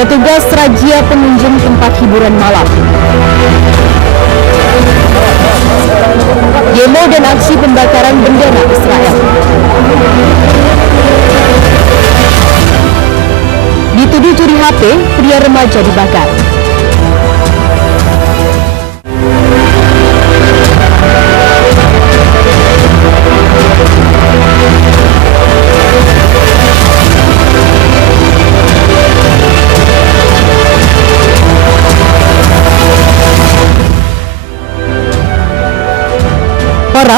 Petugas razia pengunjung tempat hiburan malam. Demo dan aksi pembakaran bendera Israel. Dituduh curi HP, pria remaja dibakar.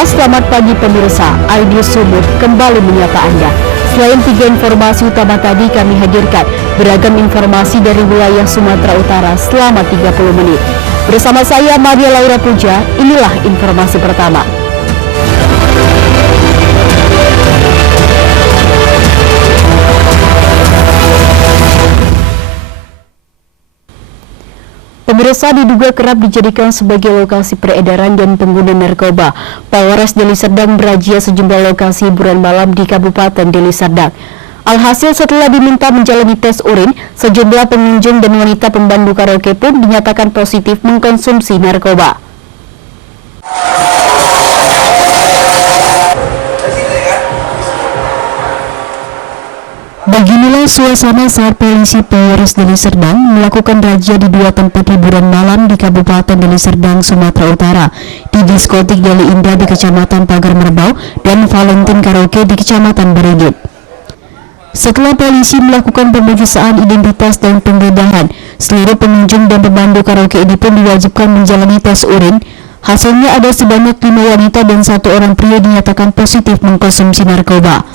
Selamat pagi pemirsa, Aidil Sumut kembali menyapa Anda. Selain 3 informasi utama tadi, kami hadirkan beragam informasi dari wilayah Sumatera Utara selama 30 menit. Bersama saya Maria Laura Puja, inilah informasi pertama. Pemirsa, diduga kerap dijadikan sebagai lokasi peredaran dan pengguna narkoba. Polres Deli Serdang merazia sejumlah lokasi hiburan malam di Kabupaten Deli Serdang. Alhasil setelah diminta menjalani tes urin, sejumlah pengunjung dan wanita pemandu karaoke pun dinyatakan positif mengkonsumsi narkoba. Beginilah suasana saat polisi Polres Deli Serdang melakukan razia di 2 tempat hiburan malam di Kabupaten Deli Serdang, Sumatera Utara, di diskotik Deli Indah di Kecamatan Pagar Merbau dan Valentine Karaoke di Kecamatan Beringin. Setelah polisi melakukan pemeriksaan identitas dan penggeledahan, seluruh pengunjung dan pemandu karaoke ini pun diwajibkan menjalani tes urin. Hasilnya ada sebanyak 5 wanita dan 1 orang pria dinyatakan positif mengkonsumsi narkoba.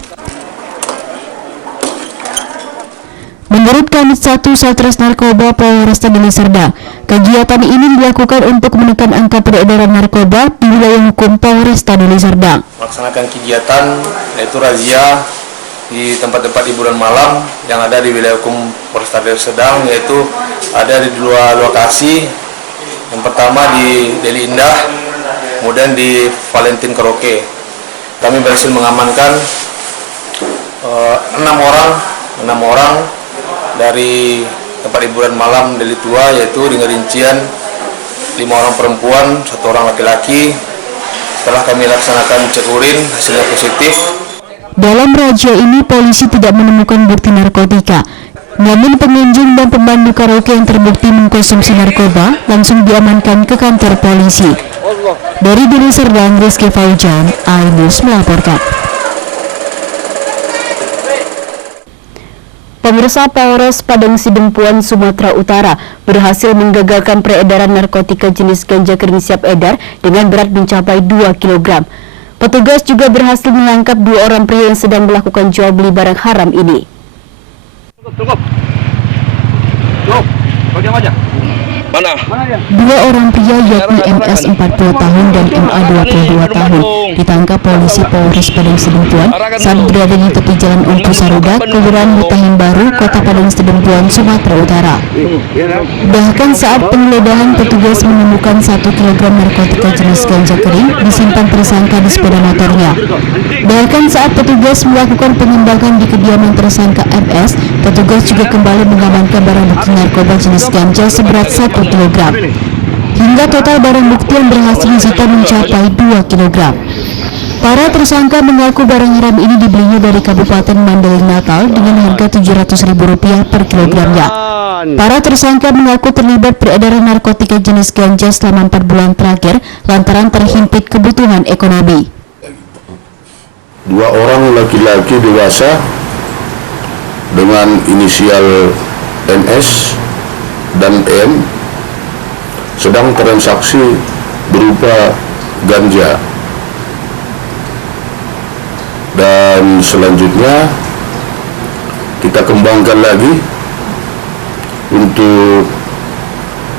Menurut Kanit 1 Satres Narkoba Polresta Deli Serdang, kegiatan ini dilakukan untuk menekan angka peredaran narkoba di wilayah hukum Polresta Deli Serdang. Melaksanakan kegiatan yaitu razia di tempat-tempat hiburan malam yang ada di wilayah hukum Polresta Deli Serdang, yaitu ada di 2 lokasi. Yang pertama di Deli Indah, kemudian di Valentine Karaoke. Kami berhasil mengamankan 6 orang dari tempat hiburan malam Deli Tua, yaitu dengan rincian 5 orang perempuan, 1 orang laki-laki. Setelah kami laksanakan cek urin, hasilnya positif. Dalam razia ini polisi tidak menemukan bukti narkotika. Namun pengunjung dan pemandu karaoke yang terbukti mengkonsumsi narkoba langsung diamankan ke kantor polisi. Dari Deli Serdang, Rizky Faujan, iNews melaporkan. Pemirsa, Polres Padang Sidempuan, Sumatera Utara berhasil menggagalkan peredaran narkotika jenis ganja kering siap edar dengan berat mencapai 2 kg. Petugas juga berhasil menangkap 2 orang pria yang sedang melakukan jual beli barang haram ini. Cukup. Kau diam aja. Mana? 2 orang pria yakni MS 40 tahun dan MA 22 tahun ditangkap polisi Polres Padang Sidempuan saat berada di tepi Jalan Empu Sarudat, Kelurahan Mutahin Baru, Kota Padang Sidempuan, Sumatera Utara. Bahkan saat penggeledahan, petugas menemukan 1 kg narkotika jenis ganja kering disimpan tersangka di sepeda motornya. Bahkan saat petugas melakukan pengembangan di kediaman tersangka MS, petugas juga kembali mengamankan barang bukti narkoba jenis ganja seberat 1 kg. Hingga total barang bukti yang berhasil disita mencapai 2 kg. Para tersangka mengaku barang haram ini dibelinya dari Kabupaten Mandailing Natal dengan harga Rp700.000 per kilogramnya. Para tersangka mengaku terlibat peredaran narkotika jenis ganja selama 4 bulan terakhir lantaran terhimpit kebutuhan ekonomi. 2 orang laki-laki dewasa dengan inisial NS dan M sedang transaksi berupa ganja, dan selanjutnya kita kembangkan lagi untuk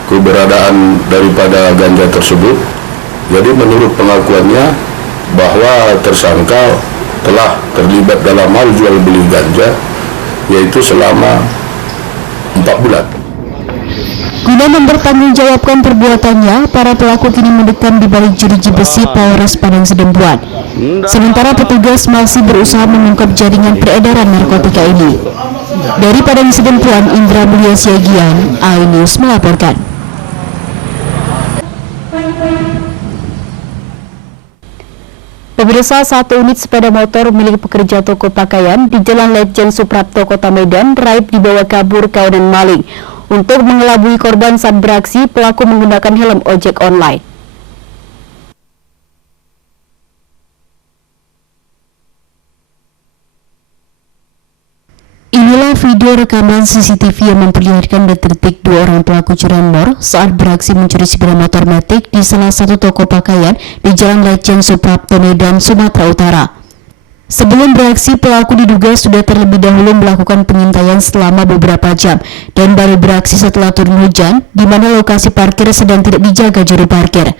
keberadaan daripada ganja tersebut. Jadi menurut pengakuannya bahwa tersangka telah terlibat dalam hal jual beli ganja, yaitu selama 4 bulan. Guna mempertanggungjawabkan perbuatannya, para pelaku kini mendekam di balik jeruji besi Polres Padang Sidempuan. Sementara petugas masih berusaha mengungkap jaringan peredaran narkotika ini. Dari Padang Sidempuan, Indra Mulia Siagian, iNews melaporkan. Pemirsa, satu unit sepeda motor milik pekerja toko pakaian di Jalan Letjen Suprapto, Kota Medan, raib dibawa kabur kawanan maling. Untuk mengelabui korban saat beraksi, pelaku menggunakan helm ojek online. Inilah video rekaman CCTV yang memperlihatkan detik-detik dua orang pelaku curanmor saat beraksi mencuri sepeda motor Matic di salah satu toko pakaian di Jalan Letjen Suprapto, Medan, Sumatera Utara. Sebelum beraksi, pelaku diduga sudah terlebih dahulu melakukan pengintaian selama beberapa jam dan baru beraksi setelah turun hujan, di mana lokasi parkir sedang tidak dijaga juru parkir.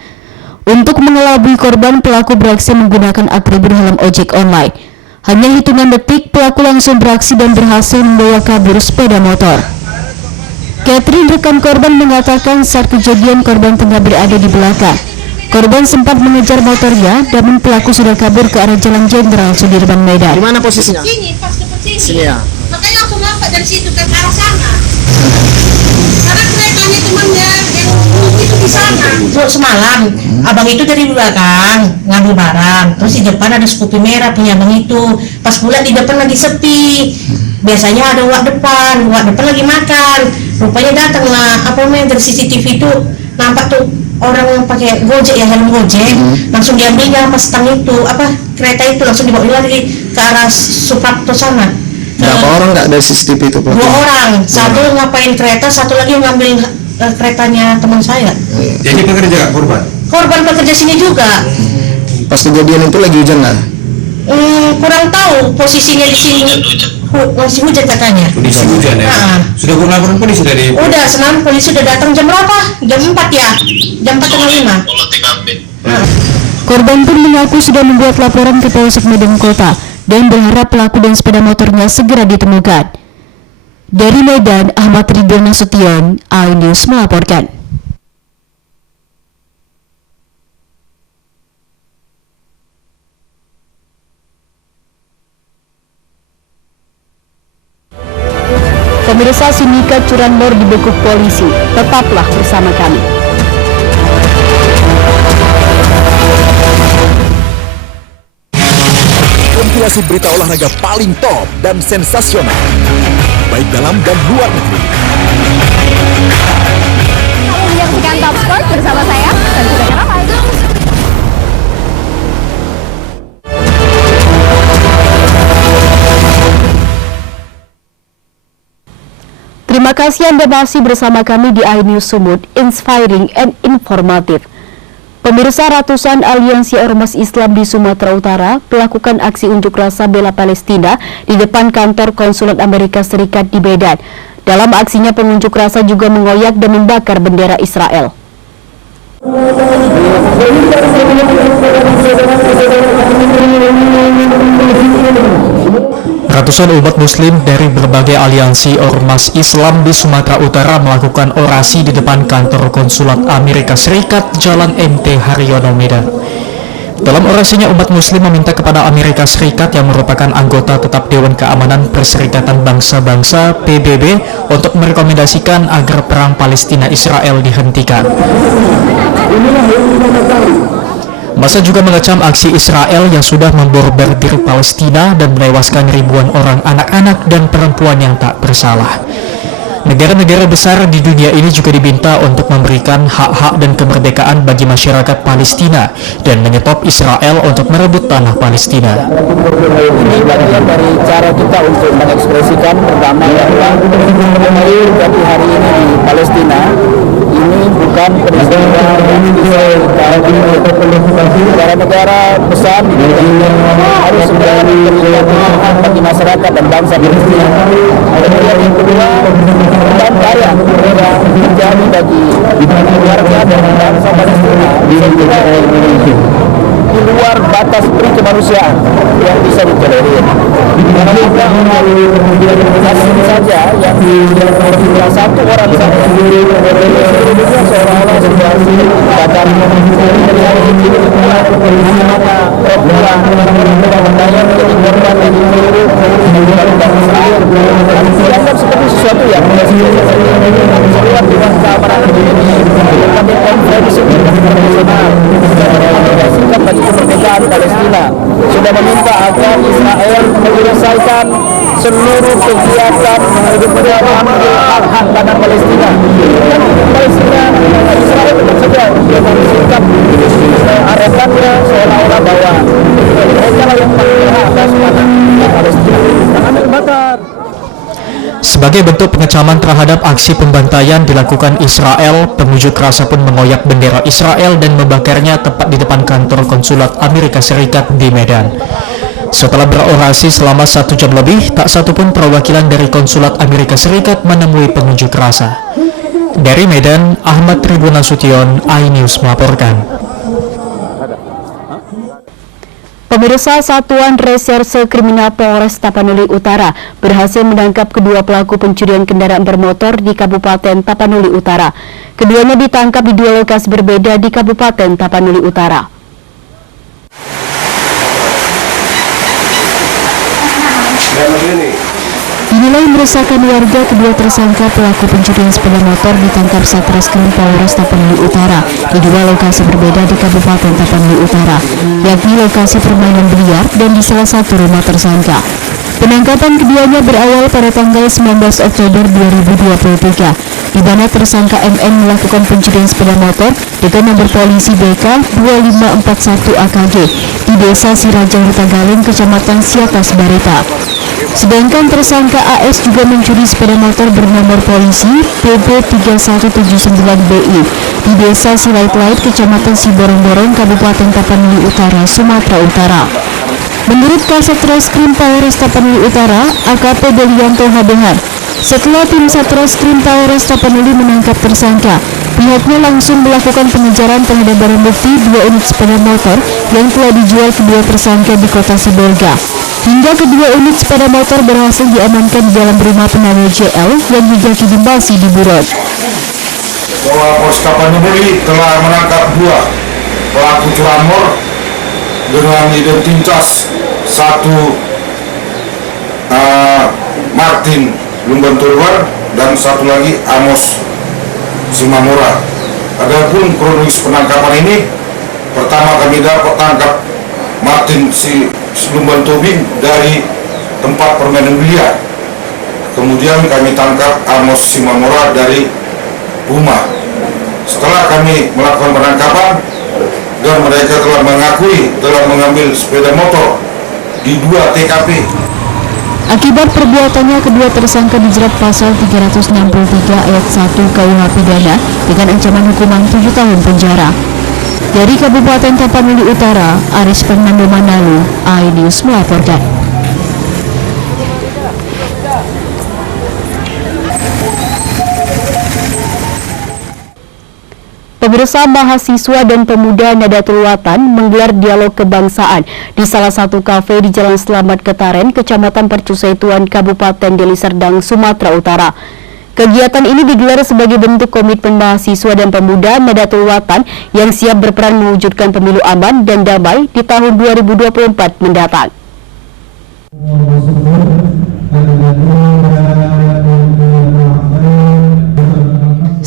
Untuk mengelabui korban, pelaku beraksi menggunakan atribut helm ojek online. Hanya hitungan detik, pelaku langsung beraksi dan berhasil membawa kabur sepeda motor. Catherine, rekan korban, mengatakan saat kejadian korban tengah berada di belakang. Korban sempat mengejar motornya, namun pelaku sudah kabur ke arah Jalan Jenderal Sudirman, Medan. Di mana posisinya? Sini, pas depan sini. Sini ya. Makanya aku nampak dari situ ke arah sana. Karena keretanya temannya yang itu di sana. Semalam, abang itu dari belakang ngambil barang, terus di depan ada Scoopy merah punya abang itu. Pas pula di depan lagi sepi. Biasanya ada wak depan lagi makan. Rupanya datanglah apa namanya dari CCTV itu, nampak tuh orang yang pakai Gojek ya, helm Gojek, langsung diambilnya pas stang itu kereta itu langsung dibawa lagi ke arah Suprapto sana. Berapa orang nggak dari CCTV itu? Dua orang, satu ngapain kereta, satu lagi ngambil keretanya teman saya. Jadi pekerja korban? Korban pekerja sini juga. Pas kejadian itu lagi hujan nggak? Kurang tahu posisinya di sini. Masih hujan katanya. Kondisi hujan ya? Sudah laporan polisi dari? Udah, semalam polisi udah datang jam berapa? Jam 4 ya? Jam 4:30. Korban pun mengaku sudah membuat laporan ke Polsek Medan Kota dan berharap pelaku dan sepeda motornya segera ditemukan. Dari Medan, Ahmad Ridwan Nasution, iNews melaporkan. Pemirsa, sindikat curanmor dibekuk polisi. Tetaplah bersama kami. Kompilasi berita olahraga paling top dan sensasional, baik dalam dan luar negeri. Kamu menyaksikan Top Sport bersama saya, dan juga Ramai. Terima kasih Anda masih bersama kami di iNews Sumut, inspiring and informatif. Pemirsa, ratusan aliansi ormas Islam di Sumatera Utara melakukan aksi unjuk rasa bela Palestina di depan kantor konsulat Amerika Serikat di Medan. Dalam aksinya, pengunjuk rasa juga mengoyak dan membakar bendera Israel. Ratusan umat muslim dari berbagai aliansi ormas Islam di Sumatera Utara melakukan orasi di depan kantor konsulat Amerika Serikat Jalan MT Haryono, Medan. Dalam orasinya, umat muslim meminta kepada Amerika Serikat yang merupakan anggota tetap Dewan Keamanan Perserikatan Bangsa-Bangsa PBB untuk merekomendasikan agar perang Palestina-Israel dihentikan. Masa juga mengecam aksi Israel yang sudah membombardir Palestina dan menewaskan ribuan orang anak-anak dan perempuan yang tak bersalah. Negara-negara besar di dunia ini juga diminta untuk memberikan hak-hak dan kemerdekaan bagi masyarakat Palestina dan menyetop Israel untuk merebut tanah Palestina. Ini bagian dari cara kita untuk mengekspresikan pertama bahwa hari ini di Palestina ini bukan peristiwa yang bisa negara-negara besar harus segera memberikan hak bagi masyarakat dan bangsa Palestina. Kemudian yang kedua, dan karya yang terjadi bagi warga dan bangsa Palestina di luar batas pri kemanusiaan yang bisa ditolerir. Karena kasus saja yang salah satu orang saja seluruhnya seolah-olah situasi badan perempuan yang menjadi korban dari seluruh Israel dianggap seperti sesuatu yang seluruh Dewan Keamanan kami konferensi internasional sikap bagi kemerdekaan Palestina sudah meminta agar Israel menyelesaikan seluruh kegiatan mengambil hak-hak tanah Palestina. Palestina, Israel tetap saja dengan sikap arogannya seolah-olah bahwa mereka lah yang paling berhak atas tanah Palestina. Tanah bakar. Sebagai bentuk pengecaman terhadap aksi pembantaian dilakukan Israel, pengunjuk rasa pun mengoyak bendera Israel dan membakarnya tepat di depan kantor konsulat Amerika Serikat di Medan. Setelah berorasi selama 1 jam lebih, tak satupun perwakilan dari konsulat Amerika Serikat menemui pengunjuk rasa. Dari Medan, Ahmad Tribun Nasution, iNews melaporkan. Pemirsa, Satuan Reserse Kriminal Polres Tapanuli Utara berhasil menangkap kedua pelaku pencurian kendaraan bermotor di Kabupaten Tapanuli Utara. Keduanya ditangkap di 2 lokasi berbeda di Kabupaten Tapanuli Utara. Dinilai meresahkan warga, kedua tersangka pelaku pencurian sepeda motor ditangkap Satreskrim Polres Tapanuli Utara di 2 lokasi berbeda di Kabupaten Tapanuli Utara, yakni lokasi permainan biliar dan di salah satu rumah tersangka. Penangkapan keduanya berawal pada tanggal 19 Oktober 2023, di mana tersangka MN melakukan pencurian sepeda motor dengan nomor polisi BK 2541 AKG di Desa Sirajang Hutagaling, Kecamatan Siatas Barita. Sedangkan tersangka AS juga mencuri sepeda motor bernomor polisi PB 3179BI di Desa Silait-Lait, Kecamatan Siborong-Borong, Kabupaten Tapanuli Utara, Sumatera Utara. Menurut Kasat Reskrim Polres Tapanuli Utara, AKP Delianto Habehan, setelah tim Satreskrim Polres Tapanuli menangkap tersangka, pihaknya langsung melakukan pengejaran terhadap barang bukti 2 unit sepeda motor yang telah dijual kedua tersangka di Kota Sibolga. Hingga kedua unit sepeda motor berhasil diamankan di dalam rumah penawar JL yang hingga kini masih diburon. Bahwa Polres Tapanuli telah menangkap 2 pelaku curanmor dengan identitas satu Martin Lumbanturbar dan satu lagi Amos Simamura. Adapun kronologis penangkapan ini, pertama kami dapat tangkap Martin Lumbantobing dari tempat permainan biliar. Kemudian kami tangkap Amos Simamura dari rumah. Setelah kami melakukan penangkapan dan mereka telah mengakui telah mengambil sepeda motor di 2 TKP. Akibat perbuatannya, kedua tersangka dijerat pasal 363 ayat 1 KUH Pidana dengan ancaman hukuman 7 tahun penjara. Dari Kabupaten Tapanuli Utara, Aris Fernando Manalu, iNews melaporkan. Pemirsa, mahasiswa dan pemuda Nadatul Watan menggelar dialog kebangsaan di salah satu kafe di Jalan Selamat Ketaren, Kecamatan Percusetuan, Kabupaten Deli Serdang, Sumatera Utara. Kegiatan ini digelar sebagai bentuk komitmen mahasiswa dan pemuda Nadatul Watan yang siap berperan mewujudkan pemilu aman dan damai di tahun 2024 mendatang.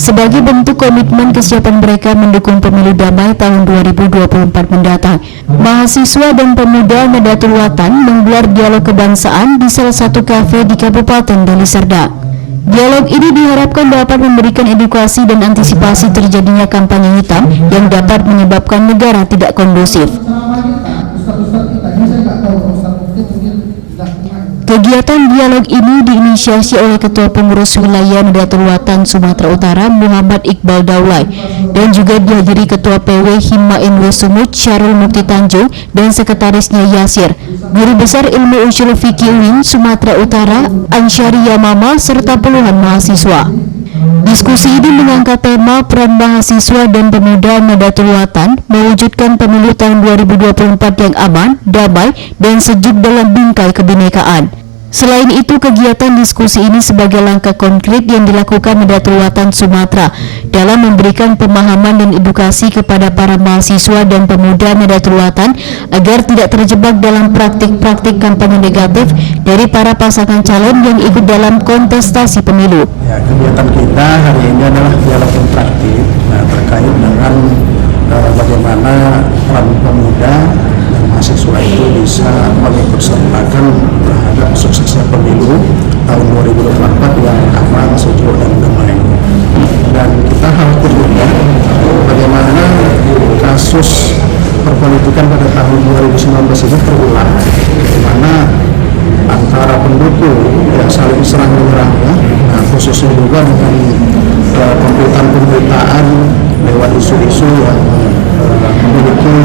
Sebagai bentuk komitmen kesiapan mereka mendukung pemilu damai tahun 2024 mendatang, mahasiswa dan pemuda Nadatul Watan menggelar dialog kebangsaan di salah satu kafe di Kabupaten Deli Serdang. Dialog ini diharapkan dapat memberikan edukasi dan antisipasi terjadinya kampanye hitam yang dapat menyebabkan negara tidak kondusif. Kegiatan dialog ini diinisiasi oleh Ketua Pengurus Wilayah Nadatul Watan Sumatera Utara Muhammad Iqbal Daulay dan juga dihadiri Ketua PW Himma NW Sumut Syarul Mukti Tanjung dan Sekretarisnya Yasir, Guru Besar Ilmu Ushul Fikih UIN Sumatera Utara Ansyari Yamama serta puluhan mahasiswa. Diskusi ini mengangkat tema peran mahasiswa dan pemuda Nahdlatul Ulama mewujudkan pemilu tahun 2024 yang aman, damai, dan sejuk dalam bingkai kebinekaan. Selain itu, kegiatan diskusi ini sebagai langkah konkret yang dilakukan Nahdlatul Ulama Sumatera dalam memberikan pemahaman dan edukasi kepada para mahasiswa dan pemuda Nahdlatul Ulama agar tidak terjebak dalam praktik-praktik kampanye negatif dari para pasangan calon yang ikut dalam kontestasi pemilu. Ya, kegiatan kita hari ini adalah dialog interaktif terkait dengan bagaimana peran pemuda dan mahasiswa itu bisa mengikut sertakan terhadap suksesnya pemilu tahun 2024 yang aman, sejuk, dan damai. Dan kita khawatir juga bagaimana kasus perpolitikan pada tahun 2019 ini terulang, di mana antara pendukung yang saling serang menyerang, khususnya juga dengan pemberitaan lewat isu-isu yang memiliki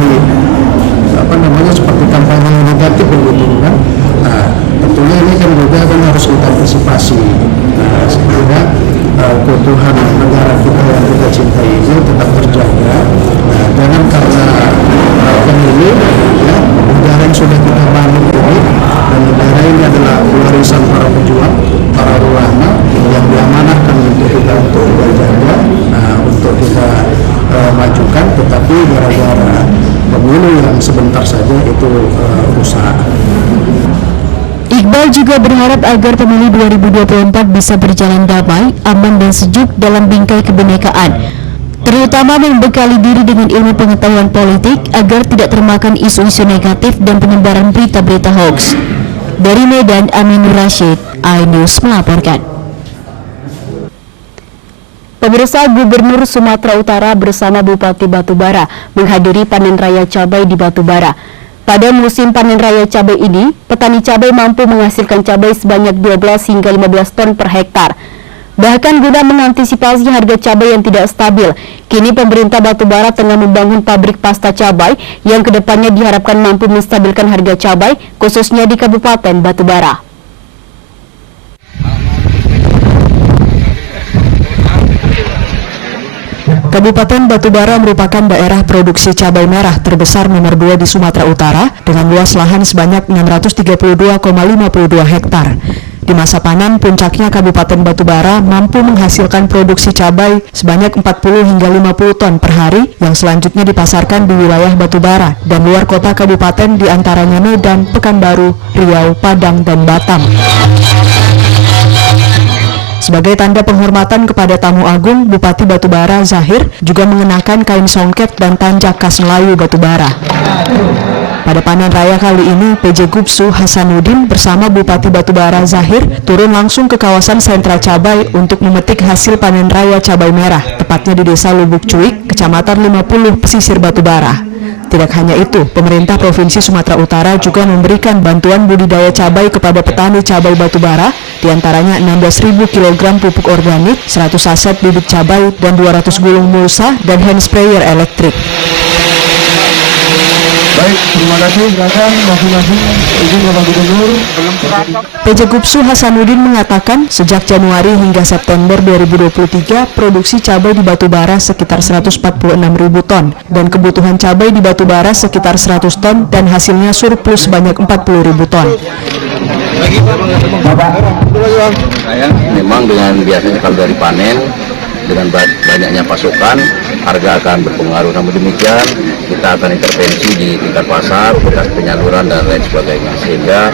seperti kampanye negatif begitu kan. Nah, tentunya ini kan juga harus kita antisipasi. Sehingga keutuhan negara kita yang kita cintai ini tetap terjaga. Jangan karena pemilu ya, negara yang sudah kita bangun ini, dan negara ini adalah warisan para pejuang, para ulama yang diamanahkan untuk kita untuk jaga, untuk kita majukan, tetapi gara-gara pemilu yang sebentar saja itu rusak. Iqbal juga berharap agar pemilu 2024 bisa berjalan damai, aman, dan sejuk dalam bingkai kebinekaan, terutama membekali diri dengan ilmu pengetahuan politik agar tidak termakan isu-isu negatif dan penyebaran berita-berita hoax. Dari Medan, Aminur Rashid, iNews melaporkan. Pemirsa, Gubernur Sumatera Utara bersama Bupati Batubara menghadiri panen raya cabai di Batubara. Pada musim panen raya cabai ini, petani cabai mampu menghasilkan cabai sebanyak 12 hingga 15 ton per hektar. Bahkan guna mengantisipasi harga cabai yang tidak stabil, kini pemerintah Batubara tengah membangun pabrik pasta cabai yang kedepannya diharapkan mampu menstabilkan harga cabai, khususnya di Kabupaten Batubara. Kabupaten Batubara merupakan daerah produksi cabai merah terbesar nomor 2 di Sumatera Utara dengan luas lahan sebanyak 632,52 hektar. Di masa panen, puncaknya Kabupaten Batubara mampu menghasilkan produksi cabai sebanyak 40 hingga 50 ton per hari yang selanjutnya dipasarkan di wilayah Batubara dan luar kota kabupaten diantaranya Medan, Pekanbaru, Riau, Padang, dan Batam. Sebagai tanda penghormatan kepada tamu agung, Bupati Batubara Zahir juga mengenakan kain songket dan tanjak khas Melayu Batubara. Pada panen raya kali ini, PJ Gubsu Hasanuddin bersama Bupati Batubara Zahir turun langsung ke kawasan sentra cabai untuk memetik hasil panen raya cabai merah, tepatnya di Desa Lubuk Cuik, Kecamatan 50, Pesisir Batubara. Tidak hanya itu, pemerintah Provinsi Sumatera Utara juga memberikan bantuan budidaya cabai kepada petani cabai Batubara, diantaranya 16.000 kg pupuk organik, 100 saset bibit cabai, dan 200 gulung mulsa dan hand sprayer elektrik. Baik, terima kasih. Silakan masing-masing izin Bapak Gubernur. PJ Gubsu Hasanuddin mengatakan sejak Januari hingga September 2023 produksi cabai di Batubara sekitar 146.000 ton dan kebutuhan cabai di Batubara sekitar 100 ton dan hasilnya surplus sebanyak 40.000 ton. Saya memang dengan biasanya kalau dari panen dengan banyaknya pasokan harga akan berpengaruh. Namun demikian kita akan intervensi di tingkat pasar, bekas penyaluran dan lain sebagainya sehingga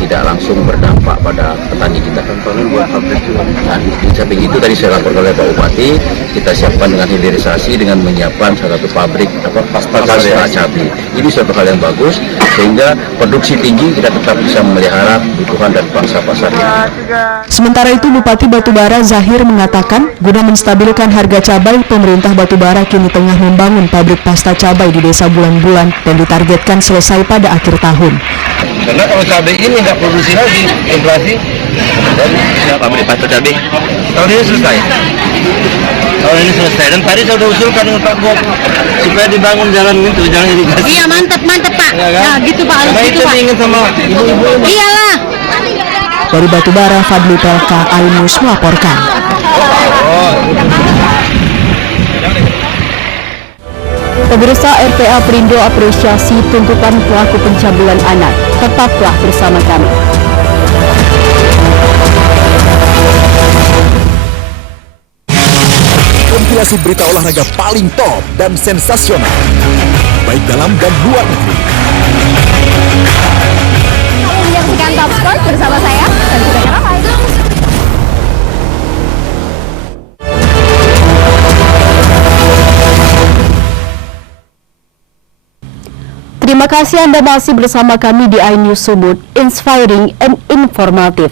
tidak langsung berdampak pada petani kita. Nah, di samping itu tadi saya laporkan oleh Pak Bupati, kita siapkan dengan hilirisasi dengan menyiapkan salah satu pabrik pasta cabai. Ini suatu hal yang bagus sehingga produksi tinggi kita tetap bisa memelihara kebutuhan dan pangsa pasar. Sementara itu Bupati Batubara Zahir mengatakan guna menstabilkan harga cabai, pemerintah Batubara kini tengah membangun pabrik pasta cabai di Desa Bulan-Bulan dan ditargetkan selesai pada akhir tahun. Karena kalau cabai ini nggak produksi lagi, inflasi, pabrik pasta cabai tahun ini selesai. Dan tadi saya sudah usulkan dengan Pak Gop supaya dibangun jalan itu, jalan irigasi. Iya, mantap Pak. Ya, kan? Nah, gitu Pak. Karena Gitu itu Pak. ingin sama ibu-ibu. Iyalah. Dari Batubara, Fadli Pelka, iNews melaporkan. Pemirsa, RPA Perindo apresiasi tuntutan pelaku pencabulan anak. Tetaplah bersama kami. Kompilasi berita olahraga paling top dan sensasional, baik dalam dan luar negeri. Menyaksikan Top Sport bersama saya, dan juga Karawai. Terima kasih Anda masih bersama kami di iNews Sumut, inspiring and informative.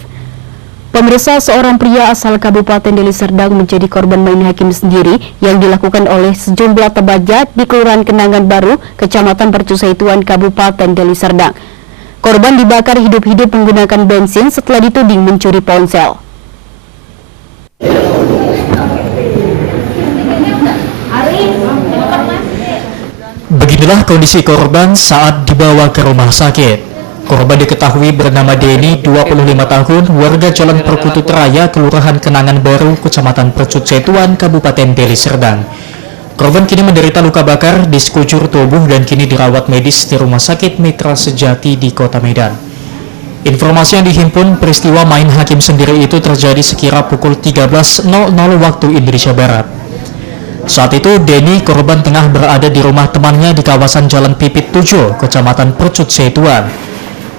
Pemirsa, seorang pria asal Kabupaten Deli Serdang menjadi korban main hakim sendiri yang dilakukan oleh sejumlah tebaja di Kelurahan Kenangan Baru, Kecamatan Percusaituan, Kabupaten Deli Serdang. Korban dibakar hidup-hidup menggunakan bensin setelah dituding mencuri ponsel. Beginilah kondisi korban saat dibawa ke rumah sakit. Korban diketahui bernama Denny, 25 tahun, warga Jalan Perkutut Raya, Kelurahan Kenangan Baru, Kecamatan Percusaituan, Kabupaten Deli Serdang. Korban kini menderita luka bakar di sekujur tubuh dan kini dirawat medis di Rumah Sakit Mitra Sejati di Kota Medan. Informasi yang dihimpun, peristiwa main hakim sendiri itu terjadi sekira pukul 13.00 waktu Indonesia Barat. Saat itu, Denny, korban tengah berada di rumah temannya di kawasan Jalan Pipit 7, Kecamatan Percusaituan.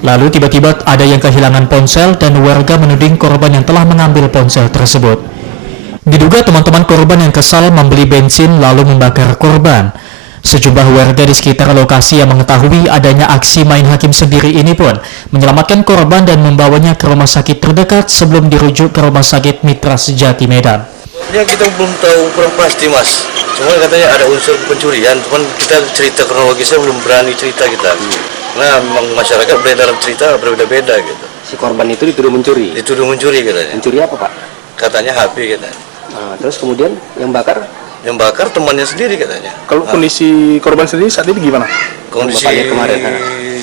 Lalu tiba-tiba ada yang kehilangan ponsel dan warga menuding korban yang telah mengambil ponsel tersebut. Diduga teman-teman korban yang kesal membeli bensin lalu membakar korban. Sejumlah warga di sekitar lokasi yang mengetahui adanya aksi main hakim sendiri ini pun menyelamatkan korban dan membawanya ke rumah sakit terdekat sebelum dirujuk ke Rumah Sakit Mitra Sejati Medan. Ya, kita belum tahu, kurang pasti mas. Cuma katanya ada unsur pencurian, cuman kita cerita kronologisnya belum berani cerita kita. Nah, memang masyarakat dalam cerita berbeda-beda gitu. Si korban itu dituduh mencuri? Dituduh mencuri katanya. Mencuri apa Pak? Katanya HP katanya. Nah, terus kemudian yang bakar? Yang bakar temannya sendiri katanya. Kalau kondisi korban sendiri saat ini gimana? Kondisi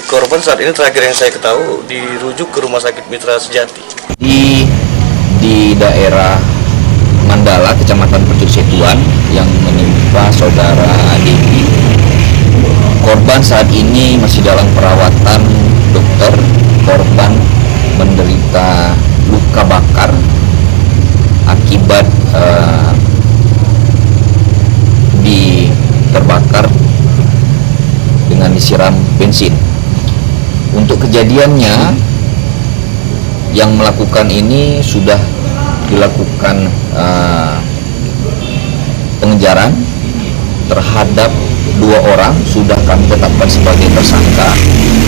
korban saat ini terakhir yang saya ketahui dirujuk ke Rumah Sakit Mitra Sejati. Di daerah Mandala, Kecamatan Percusaituan yang menimpa saudara Devi. Korban saat ini masih dalam perawatan dokter. Korban menderita luka bakar akibat terbakar dengan disiram bensin. Untuk kejadiannya, yang melakukan ini sudah dilakukan pengejaran terhadap 2 orang, sudah kami tetapkan sebagai tersangka.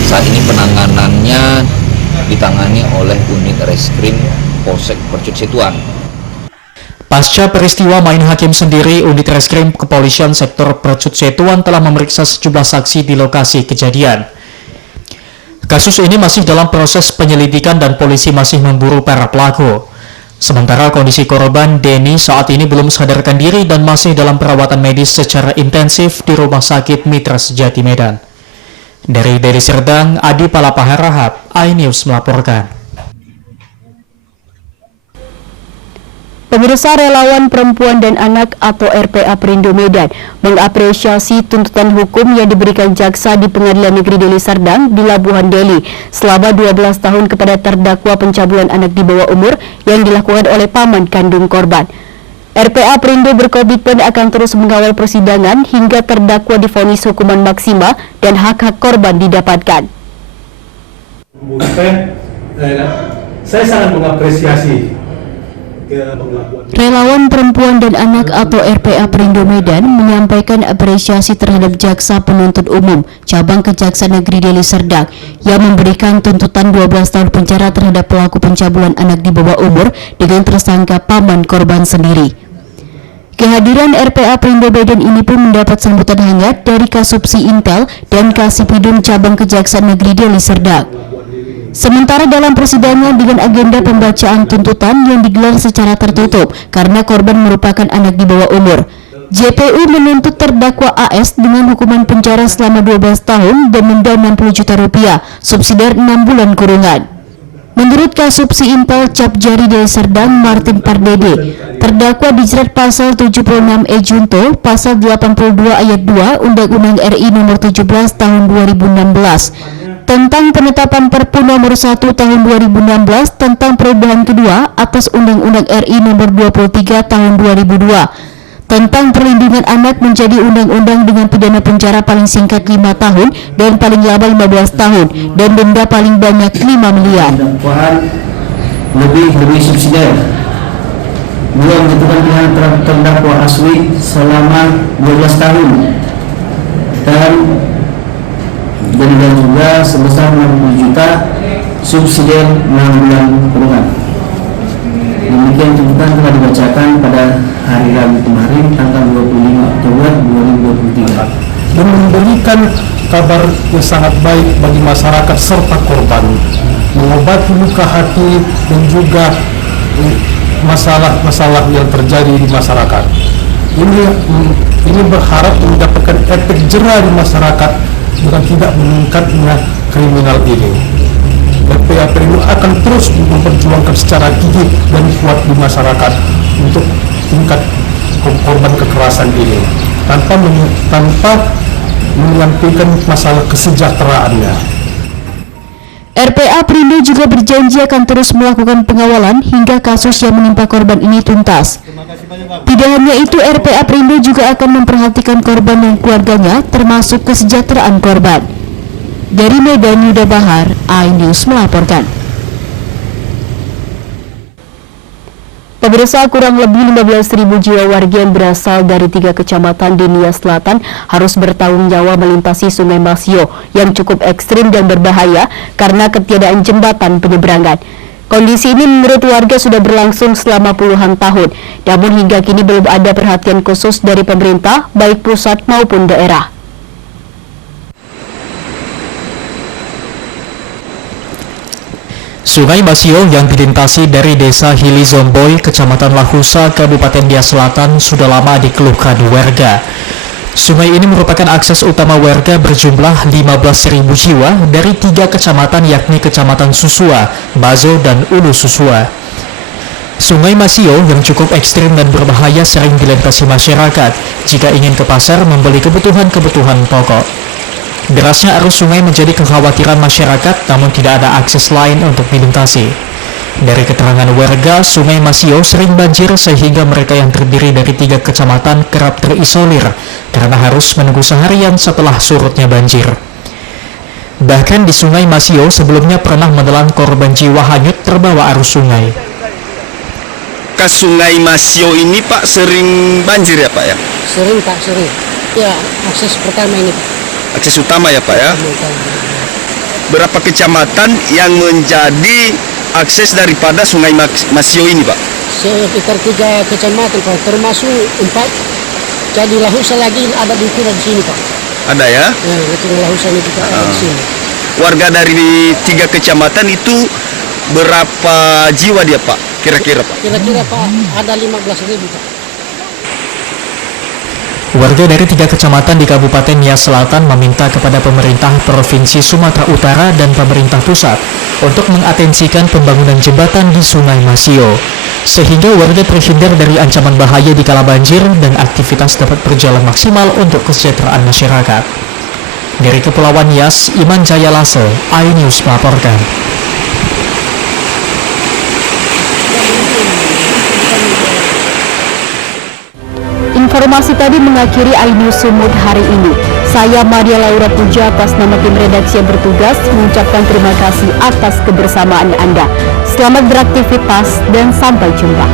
Saat ini penanganannya ditangani oleh unit reskrim Polsek Percusaituan. Pasca peristiwa main hakim sendiri, unit reskrim kepolisian sektor Percusaituan telah memeriksa sejumlah saksi di lokasi kejadian. Kasus ini masih dalam proses penyelidikan dan polisi masih memburu para pelaku. Sementara kondisi korban Denny saat ini belum sadarkan diri dan masih dalam perawatan medis secara intensif di Rumah Sakit Mitra Sejati Medan. Dari Deli Serdang, Adi Palapaharahap, iNews melaporkan. Pemirsa, relawan perempuan dan anak atau RPA Perindo Medan mengapresiasi tuntutan hukum yang diberikan jaksa di Pengadilan Negeri Deli Serdang di Labuhan Deli selama 12 tahun kepada terdakwa pencabulan anak di bawah umur yang dilakukan oleh paman kandung korban. RPA Perindo berkomitmen akan terus mengawal persidangan hingga terdakwa divonis hukuman maksimal dan hak-hak korban didapatkan. Saya sangat mengapresiasi Relawan perempuan dan anak atau RPA Perindo Medan menyampaikan apresiasi terhadap Jaksa Penuntut Umum Cabang Kejaksaan Negeri Deli Serdang yang memberikan tuntutan 12 tahun penjara terhadap pelaku pencabulan anak di bawah umur dengan tersangka paman korban sendiri. Kehadiran RPA Perindo Medan ini pun mendapat sambutan hangat dari Kasubsi Intel dan Kasipidum Cabang Kejaksaan Negeri Deli Serdang. Sementara dalam persidangan dengan agenda pembacaan tuntutan yang digelar secara tertutup karena korban merupakan anak di bawah umur, JPU menuntut terdakwa AS dengan hukuman penjara selama 12 tahun dan denda 60 juta rupiah, subsidiar 6 bulan kurungan. Menurut Kasubsi Impol Cap Jari Deli Serdang Martin Pardede, terdakwa dijerat pasal 76 Junto, pasal 82 ayat 2 Undang-Undang RI nomor 17 tahun 2016 tentang penetapan Perpu nomor 1 tahun 2016 tentang perubahan kedua atas Undang-Undang RI nomor 23 tahun 2002 tentang perlindungan anak menjadi undang-undang dengan pidana penjara paling singkat 5 tahun dan paling lama 15 tahun dan denda paling banyak 5 miliar. Dakwaan lebih subsidiar. Beliau menjatuhkan pidana terdakwa Aswi selama 12 tahun dan denda juga sebesar 60 juta subsidiar 6 bulan kurungan. Demikian tuntutan telah dibacakan pada hari Rabu kemarin tanggal 25 Oktober 2023 dan memberikan kabar yang sangat baik bagi masyarakat serta korban, mengobati luka hati dan juga masalah-masalah yang terjadi di masyarakat. Ini berharap mendapatkan efek jera di masyarakat dengan tidak meningkatnya kriminal ini. RPA Perindo akan terus memperjuangkan secara gigih dan kuat di masyarakat untuk tingkat korban kekerasan ini tanpa menyampaikan masalah kesejahteraannya. RPA Perindo juga berjanji akan terus melakukan pengawalan hingga kasus yang menimpa korban ini tuntas. Tidak hanya itu, RPA Perindo juga akan memperhatikan korban dan keluarganya termasuk kesejahteraan korban. Dari Medan, Yuda Bahar, iNews melaporkan. Pemirsa, kurang lebih 15.000 jiwa warga yang berasal dari 3 kecamatan di Nias Selatan harus bertanggung nyawa melintasi Sungai Masio yang cukup ekstrim dan berbahaya karena ketiadaan jembatan penyeberangan. Kondisi ini menurut warga sudah berlangsung selama puluhan tahun, namun hingga kini belum ada perhatian khusus dari pemerintah, baik pusat maupun daerah. Sungai Masio yang dilintasi dari desa Hilizomboy, Kecamatan Lahusa, Kabupaten Nias Selatan sudah lama dikeluhkan warga. Sungai ini merupakan akses utama warga berjumlah 15.000 jiwa dari 3 kecamatan yakni Kecamatan Susua, Bazo, dan Ulu Susua. Sungai Masio yang cukup ekstrim dan berbahaya sering dilintasi masyarakat jika ingin ke pasar membeli kebutuhan-kebutuhan pokok. Derasnya arus sungai menjadi kekhawatiran masyarakat, namun tidak ada akses lain untuk dilintasi. Dari keterangan warga, Sungai Masio sering banjir sehingga mereka yang terdiri dari 3 kecamatan kerap terisolir karena harus menunggu seharian setelah surutnya banjir. Bahkan di Sungai Masio sebelumnya pernah menelan korban jiwa hanyut terbawa arus sungai. Ke Sungai Masio ini Pak sering banjir ya Pak ya? Sering Pak, sering. Ya, akses pertama ini Pak. Akses utama ya Pak ya? Berapa kecamatan yang menjadi akses daripada Sungai Masio ini Pak? Sekitar 3 kecamatan Pak, termasuk 4. Jadi Lahusa lagi ada di sini Pak. Ada ya? Ya, itu Lahusa ini juga ada di sini. Warga dari 3 kecamatan itu berapa jiwa dia Pak? Kira-kira Pak? Kira-kira Pak ada 15.000 Pak. Warga dari 3 kecamatan di Kabupaten Nias Selatan meminta kepada pemerintah Provinsi Sumatera Utara dan pemerintah pusat untuk mengatensikan pembangunan jembatan di Sungai Masio, sehingga warga terhindar dari ancaman bahaya di kala banjir dan aktivitas dapat berjalan maksimal untuk kesejahteraan masyarakat. Dari Kepulauan Nias, Iman Jaya Lase, iNews melaporkan. Informasi tadi mengakhiri iNews Sumut hari ini. Saya Maria Laura Puja atas nama tim redaksi yang bertugas mengucapkan terima kasih atas kebersamaan Anda. Selamat beraktivitas dan sampai jumpa.